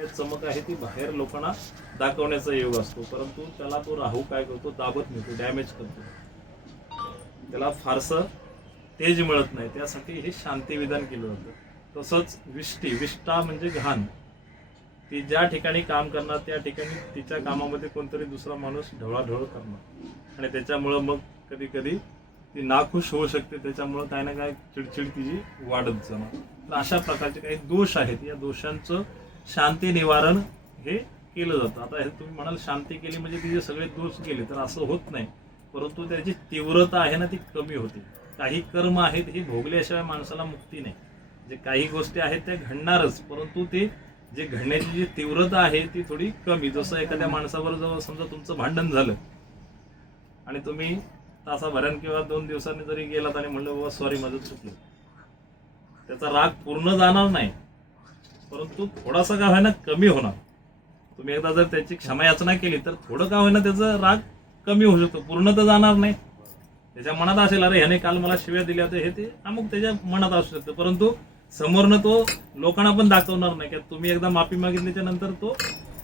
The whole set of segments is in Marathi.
काही चमक आहे ती बाहेर लोकांना दाखवण्याचा योग असतो, परंतु त्याला तो राहू काय करतो, दाबत नाही, तो डॅमेज करतो, त्याला फारसं तेज मिळत नाही. त्यासाठी हे शांती विधान केलं जातं. तसंच विष्टा म्हणजे घाण. ती ज्या ठिकाणी काम करणार त्या ठिकाणी तिच्या कामामध्ये कोणतरी दुसरा माणूस ढवळाढवळ करणार आणि त्याच्यामुळं मग कधी कधी ती नाखुश होऊ शकते, त्याच्यामुळं काही ना काय चिडचिड तिची वाढत जाणार. तर अशा प्रकारचे काही दोष आहेत, या दोषांचं शांती निवारण हे केलं जातं. आता हे तुम्ही म्हणाल शांती केली म्हणजे तिचे सगळे दोष गेले, तर असं होत नाही, परंतु त्याची तीव्रता आहे ना ती कमी होते. काही कर्म आहेत हे भोगल्याशिवाय माणसाला मुक्ती नाही. जे काही गोष्टी आहेत त्या घडणारच, परंतु ते जे घडण्याची जी तीव्रता आहे ती थोडी कमी. जसं एखाद्या माणसावर जवळ समजा तुमचं भांडण झालं आणि तुम्ही तासाभरान किंवा 2 दिवसांनी जरी गेलात आणि म्हणलं बाबा सॉरी माझं चुकलं, त्याचा राग पूर्ण जाणार नाही, परंतु थोडासा का होईना कमी होणार. तुम्ही एकदा जर त्याची क्षमा याचना केली तर थोडं का होईना त्याचा राग कमी होऊ शकतो, पूर्ण तर जाणार नाही. त्याच्या मनात असेल अरे ह्याने काल मला शिव्या दिल्या होत्या, हे ते अमुक त्याच्या मनात असू शकतं, परंतु समोरनं तो लोकांना पण दाखवणार नाही की तुम्ही एकदा माफी मागितल्याच्या नंतर तो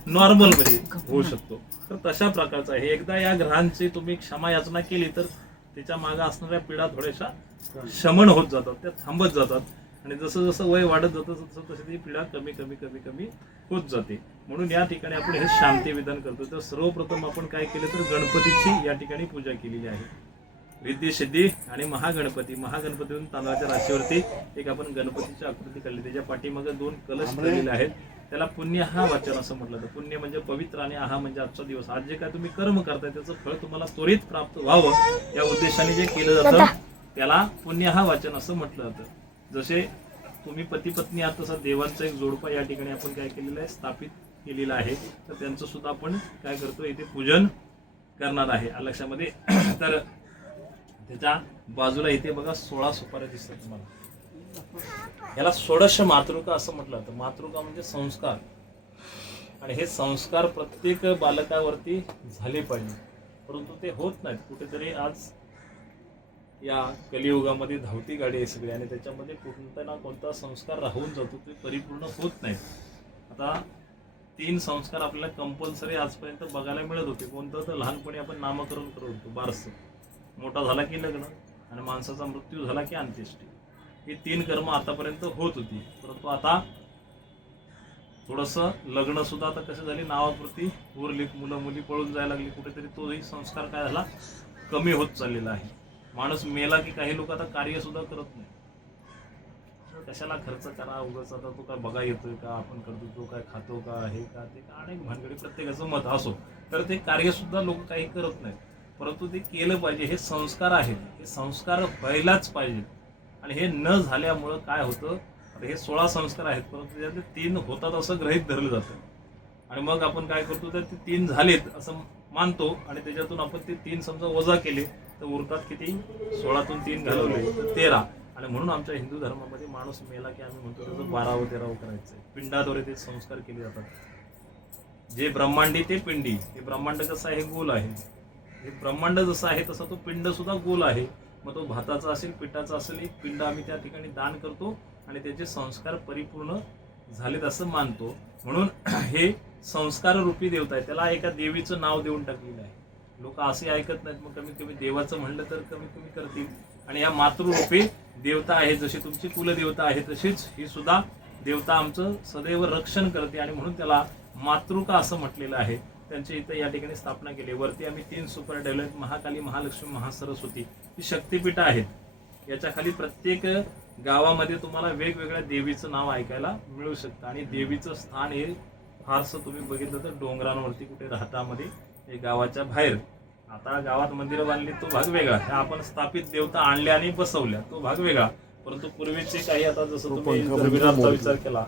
नॉर्मल म्हणजे होऊ शकतो. तर तशा प्रकारचं आहे. एकदा या ग्रहांची तुम्ही क्षमा याचना केली तर त्याच्या मागे असणाऱ्या पीडा थोड्याशा शमन होत जातात, त्या थांबत जातात आणि जसं जसं वय वाढत जातं तसं तशी ती पीडा कमी कमी कमी कमी होत जाते. म्हणून या ठिकाणी आपण हे शांती विधान करतो. तर सर्वप्रथम आपण काय केलं तर गणपतीची या ठिकाणी पूजा केलेली आहे. रिद्धी सिद्धी आणि महागणपतीतून तांदळाच्या राशीवरती एक आपण गणपतीची आकृती काढली, त्याच्या पाठीमागे 2 कलश ठेवलेले आहेत. त्याला पुण्य हा वाचन असं म्हटलं जातं. पुण्य म्हणजे पवित्र आणि आहा म्हणजे आजचा दिवस. आज जे काय तुम्ही कर्म करताय त्याचं फळ तुम्हाला त्वरित प्राप्त व्हावं या उद्देशाने जे केलं जातं त्याला पुण्य हा वाचन असं म्हटलं जातं. जसे तुम्ही पती पत्नी आहात तसं देवांचं एक जोडपं या ठिकाणी आपण काय केलेलं आहे, स्थापित केलेलं आहे. तर त्यांचं सुद्धा आपण काय करतो, इथे पूजन करणार आहे लक्षामध्ये. तर त्याच्या बाजूला इथे बघा 16 सुपाऱ्या दिसतात तुम्हाला. याला षोडश मातृका असं म्हटलं जातं. मातृका म्हणजे संस्कार, आणि हे संस्कार प्रत्येक बालकावरती झाले पाहिजे, परंतु ते होत नाहीत. कुठेतरी आज या कलियुगामध्ये धावती गाडी आहे सगळी, आणि त्याच्यामध्ये कोणता ना कोणता संस्कार राहून जातो, ते परिपूर्ण होत नाहीत. आता 3 संस्कार आपल्याला कंपल्सरी आजपर्यंत बघायला मिळत होते. कोणतं तर लहानपणी आपण नामकरण करत होतो, बारसं, मोठा झाला की लग्न, आणि माणसाचा मृत्यू झाला की अंत्येष्टी. ही 3 कर्म आतापर्यंत होत होती, परंतु आता थोडंसं लग्न सुद्धा आता कसं झाली नावापुरती उरली, मुलं मुली पळून जायला लागली, कुठेतरी तोही संस्कार काय झाला, कमी होत चाललेला आहे. माणूस मेला की काही लोक आता कार्य सुद्धा करत नाही. कशाला खर्च करा उगाच, आता तो काय बघा येतोय का, आपण करतो तो काय खातो का, हे का ते का, अनेक भानगडी प्रत्येकाचं मत असो, तर ते कार्य सुद्धा लोक काही करत नाहीत, परंतु ते केलं पाहिजे. हे संस्कार आहेत, हे संस्कार व्हायलाच पाहिजेत. आणि हे न झाल्यामुळं काय होतं, आता हे 16 संस्कार आहेत, परंतु त्यातले 3 होतात असं गृहीत धरलं जातं, आणि मग आपण काय करतो तर ते 3 झालेत असं मानतो, आणि त्याच्यातून आपण ते 3 समजा वजा केले तर उरतात किती, 16तून 3 घालवले तर 13. आणि म्हणून आमच्या हिंदू धर्मामध्ये माणूस मेला की आम्ही म्हणतो त्याचं 12व 13व करायचं. पिंडाद्वारे ते संस्कार केले जातात. जे ब्रह्मांडी ते पिंडी. हे ब्रह्मांड कसं आहे, गोल आहे. हे ब्रह्मांड जसं आहे तसा तो पिंड सुद्धा गोल आहे. मग तो भाताचा असेल, पिठाचा असेल, एक पिंड आम्ही त्या ठिकाणी दान करतो आणि त्याचे संस्कार परिपूर्ण झालेत असं मानतो. म्हणून हे संस्कार रूपी देवता आहे. त्याला एका देवीचं नाव देऊन टाकलेलं आहे. लोक असे ऐकत नाहीत, मग कमीत कमी देवाचं म्हणलं तर कमीत कमी करतील. आणि या मातृरूपी देवता आहे, जशी तुमची कुलदेवता आहे तशीच ही सुद्धा देवता आमचं सदैव रक्षण करते, आणि म्हणून त्याला मातृका असं म्हटलेलं आहे. त्यांची इथं या ठिकाणी स्थापना केली. वरती आम्ही 3 सुपाऱ्या ठेवल्या, महाकाली, महालक्ष्मी, महासरस्वती ही शक्तिपीठ आहेत. याच्या खाली प्रत्येक गावामध्ये तुम्हाला वेगवेगळ्या देवीचं नाव ऐकायला मिळू शकतं, आणि देवीचं स्थान हे फारसं तुम्ही बघितलं तर डोंगरांवरती कुठे राहतामध्ये, हे गावाच्या बाहेर. आता गावात मंदिरं बांधली तो भाग वेगळा, ह्या आपण स्थापित देवता आणल्या आणि बसवल्या तो भाग वेगळा, परंतु पूर्वीचे काही, आता जसं तुम्ही विरारचा विचार केला